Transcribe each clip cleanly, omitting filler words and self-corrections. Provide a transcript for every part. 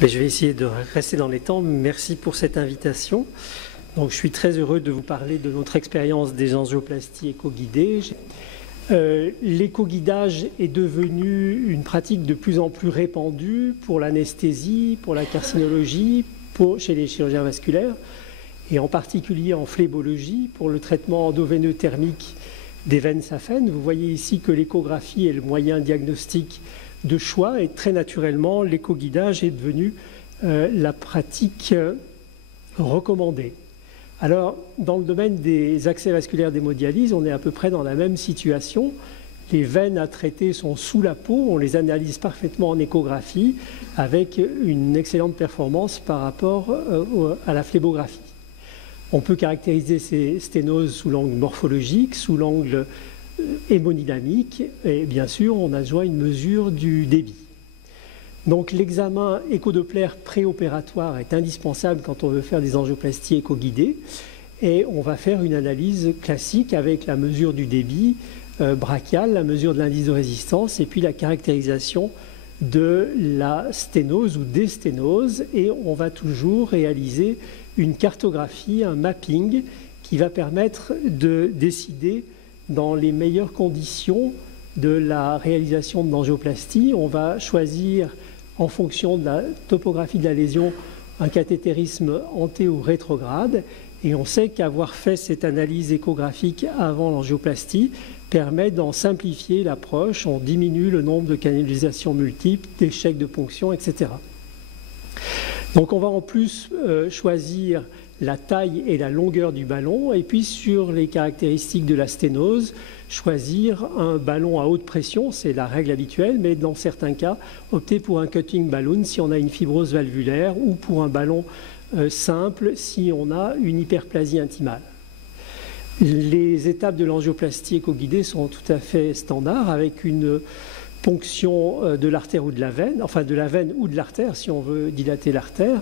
Mais je vais essayer de rester dans les temps. Merci pour cette invitation. Donc, je suis très heureux de vous parler de notre expérience des angioplasties éco-guidées. L'éco-guidage est devenu une pratique de plus en plus répandue pour l'anesthésie, pour la carcinologie, chez les chirurgiens vasculaires, et en particulier en phlébologie, pour le traitement endoveineux thermique des veines saphènes. Vous voyez ici que l'échographie est le moyen diagnostique de choix, et très naturellement, l'éco-guidage est devenu la pratique recommandée. Alors, dans le domaine des accès vasculaires d'hémodialyse, on est à peu près dans la même situation. Les veines à traiter sont sous la peau, on les analyse parfaitement en échographie avec une excellente performance par rapport à la phlébographie. On peut caractériser ces sténoses sous l'angle morphologique, sous l'angle hémodynamique, et bien sûr, on a besoin d'une mesure du débit. Donc l'examen échodoppler préopératoire est indispensable quand on veut faire des angioplasties éco-guidées, et on va faire une analyse classique avec la mesure du débit brachial, la mesure de l'indice de résistance, et puis la caractérisation de la sténose ou des sténoses, et on va toujours réaliser une cartographie, un mapping qui va permettre de décider dans les meilleures conditions de la réalisation de l'angioplastie. On va choisir en fonction de la topographie de la lésion un cathétérisme anté- ou rétrograde, et on sait qu'avoir fait cette analyse échographique avant l'angioplastie permet d'en simplifier l'approche. On diminue le nombre de canalisations multiples, d'échecs de ponction, etc. Donc on va en plus choisir la taille et la longueur du ballon, et puis sur les caractéristiques de la sténose, choisir un ballon à haute pression, c'est la règle habituelle, mais dans certains cas, opter pour un cutting balloon si on a une fibrose valvulaire, ou pour un ballon simple si on a une hyperplasie intimale. Les étapes de l'angioplastie éco-guidée sont tout à fait standards, avec une ponction de l'artère ou de la veine, enfin de la veine ou de l'artère si on veut dilater l'artère.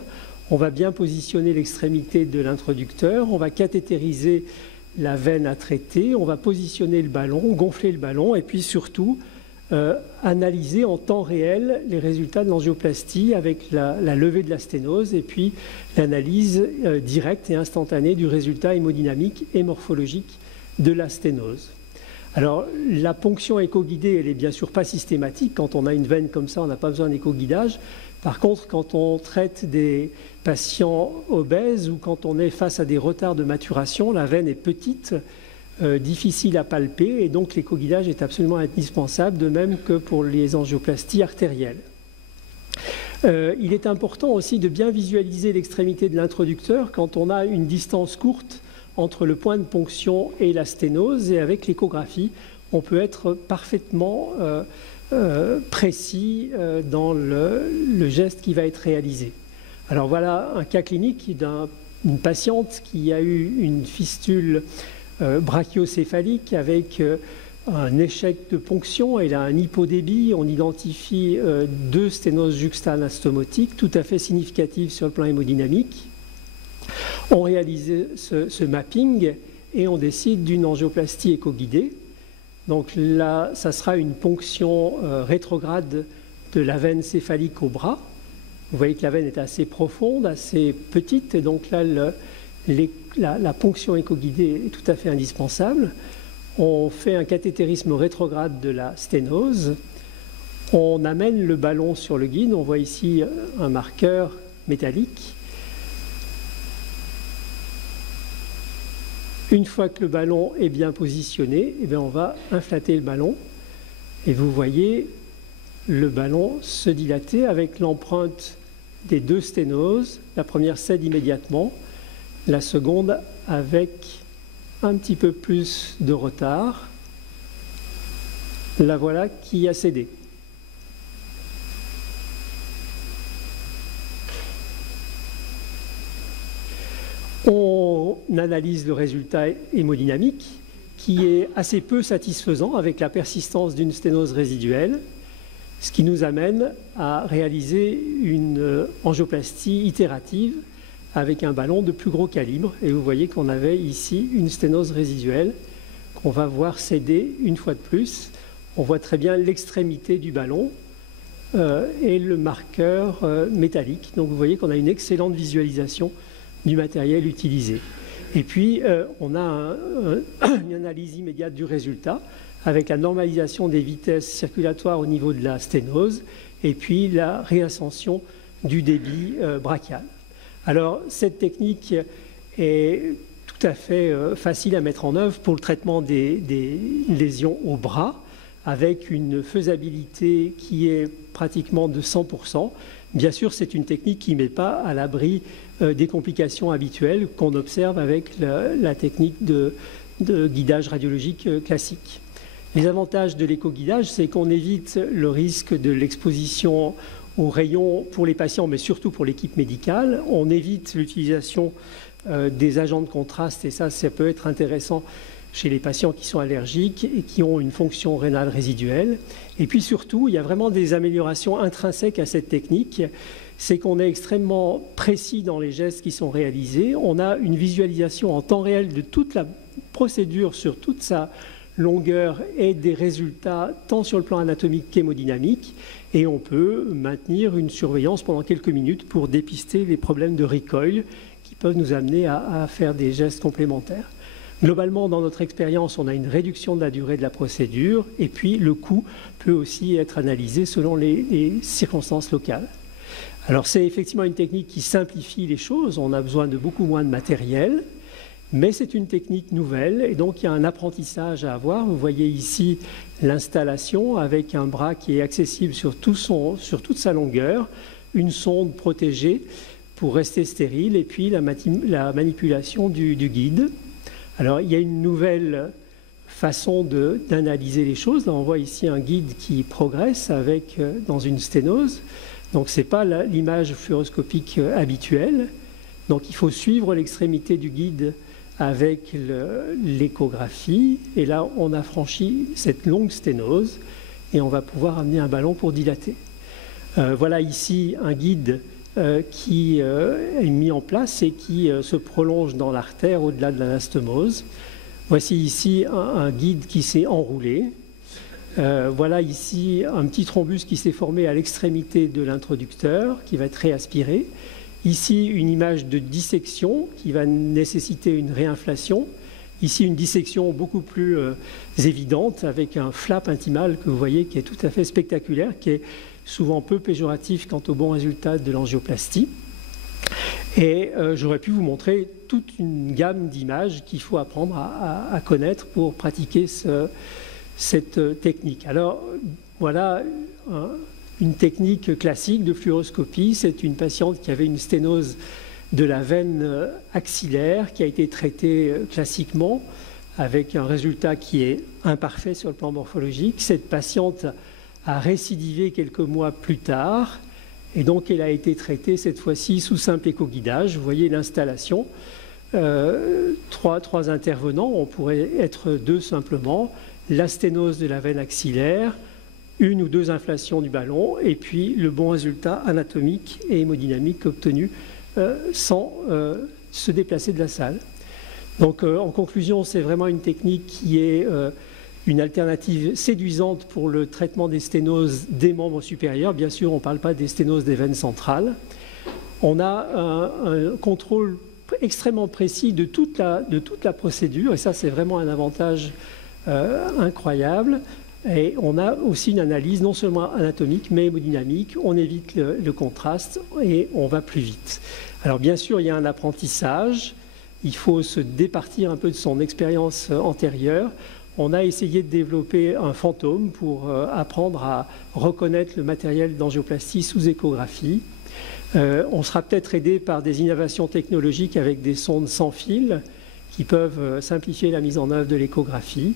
On va bien positionner l'extrémité de l'introducteur, on va cathétériser la veine à traiter, on va positionner le ballon, gonfler le ballon, et puis surtout analyser en temps réel les résultats de l'angioplastie avec la levée de la sténose, et puis l'analyse directe et instantanée du résultat hémodynamique et morphologique de la sténose. Alors, la ponction éco-guidée, elle n'est bien sûr pas systématique. Quand on a une veine comme ça, on n'a pas besoin d'éco-guidage. Par contre, quand on traite des patients obèses ou quand on est face à des retards de maturation, la veine est petite, difficile à palper, et donc l'éco-guidage est absolument indispensable, de même que pour les angioplasties artérielles. Il est important aussi de bien visualiser l'extrémité de l'introducteur quand on a une distance courte entre le point de ponction et la sténose, et avec l'échographie, on peut être parfaitement précis dans le geste qui va être réalisé. Alors voilà un cas clinique d'une patiente qui a eu une fistule brachiocéphalique avec un échec de ponction. Elle a un hypodébit. On identifie deux sténoses juxta-anastomotiques tout à fait significatives sur le plan hémodynamique. On réalise ce mapping et on décide d'une angioplastie éco-guidée. Donc là, ça sera une ponction rétrograde de la veine céphalique au bras. Vous voyez que la veine est assez profonde, assez petite, et donc là, la ponction éco-guidée est tout à fait indispensable. On fait un cathétérisme rétrograde de la sténose. On amène le ballon sur le guide. On voit ici un marqueur métallique. Une fois que le ballon est bien positionné, eh bien on va inflater le ballon, et vous voyez le ballon se dilater avec l'empreinte des deux sténoses. La première cède immédiatement, la seconde avec un petit peu plus de retard. La voilà qui a cédé. On analyse le résultat hémodynamique qui est assez peu satisfaisant avec la persistance d'une sténose résiduelle, ce qui nous amène à réaliser une angioplastie itérative avec un ballon de plus gros calibre. Et vous voyez qu'on avait ici une sténose résiduelle qu'on va voir céder une fois de plus. On voit très bien l'extrémité du ballon. et le marqueur métallique. Donc vous voyez qu'on a une excellente visualisation du matériel utilisé. Et puis on a une analyse immédiate du résultat avec la normalisation des vitesses circulatoires au niveau de la sténose et puis la réascension du débit brachial. Alors cette technique est tout à fait facile à mettre en œuvre pour le traitement des lésions au bras, avec une faisabilité qui est pratiquement de 100%. Bien sûr, c'est une technique qui ne met pas à l'abri des complications habituelles qu'on observe avec la technique de guidage radiologique classique. Les avantages de l'éco-guidage, c'est qu'on évite le risque de l'exposition aux rayons pour les patients, mais surtout pour l'équipe médicale. On évite l'utilisation des agents de contraste, et ça peut être intéressant chez les patients qui sont allergiques et qui ont une fonction rénale résiduelle. Et puis surtout, il y a vraiment des améliorations intrinsèques à cette technique. C'est qu'on est extrêmement précis dans les gestes qui sont réalisés. On a une visualisation en temps réel de toute la procédure sur toute sa longueur et des résultats tant sur le plan anatomique qu'hémodynamique. Et on peut maintenir une surveillance pendant quelques minutes pour dépister les problèmes de recoil qui peuvent nous amener à faire des gestes complémentaires. Globalement, dans notre expérience, on a une réduction de la durée de la procédure et puis le coût peut aussi être analysé selon les circonstances locales. Alors c'est effectivement une technique qui simplifie les choses, on a besoin de beaucoup moins de matériel, mais c'est une technique nouvelle et donc il y a un apprentissage à avoir. Vous voyez ici l'installation avec un bras qui est accessible sur toute sa longueur, une sonde protégée pour rester stérile et puis la manipulation du guide. Alors, il y a une nouvelle façon d'analyser les choses. Là, on voit ici un guide qui progresse dans une sténose. Donc, ce n'est pas l'image fluoroscopique habituelle. Donc, il faut suivre l'extrémité du guide avec l'échographie. Et là, on a franchi cette longue sténose et on va pouvoir amener un ballon pour dilater. Voilà ici un guide qui est mis en place et qui se prolonge dans l'artère au-delà de l'anastomose. Voici ici un guide qui s'est enroulé. Voilà ici un petit thrombus qui s'est formé à l'extrémité de l'introducteur qui va être réaspiré. Ici une image de dissection qui va nécessiter une réinflation. Ici une dissection beaucoup plus évidente avec un flap intimal que vous voyez qui est tout à fait spectaculaire, qui est souvent peu péjoratif quant au bon résultat de l'angioplastie. Et j'aurais pu vous montrer toute une gamme d'images qu'il faut apprendre à connaître pour pratiquer cette technique. Alors voilà une technique classique de fluoroscopie. C'est une patiente qui avait une sténose de la veine axillaire qui a été traitée classiquement avec un résultat qui est imparfait sur le plan morphologique. Cette patiente a récidivé quelques mois plus tard et donc elle a été traitée cette fois-ci sous simple éco-guidage. Vous voyez l'installation, trois intervenants, on pourrait être deux simplement, la sténose de la veine axillaire, une ou deux inflations du ballon et puis le bon résultat anatomique et hémodynamique obtenu sans se déplacer de la salle. Donc en conclusion, c'est vraiment une technique qui est une alternative séduisante pour le traitement des sténoses des membres supérieurs. Bien sûr, on ne parle pas des sténoses des veines centrales. On a un contrôle extrêmement précis de toute la procédure, et ça, c'est vraiment un avantage incroyable. Et on a aussi une analyse non seulement anatomique, mais hémodynamique. On évite le contraste et on va plus vite. Alors, bien sûr, il y a un apprentissage. Il faut se départir un peu de son expérience antérieure. On a essayé de développer un fantôme pour apprendre à reconnaître le matériel d'angioplastie sous échographie. On sera peut-être aidé par des innovations technologiques avec des sondes sans fil qui peuvent simplifier la mise en œuvre de l'échographie.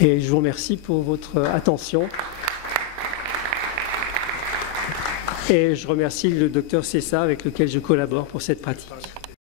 Et je vous remercie pour votre attention. Et je remercie le docteur Cessa avec lequel je collabore pour cette pratique.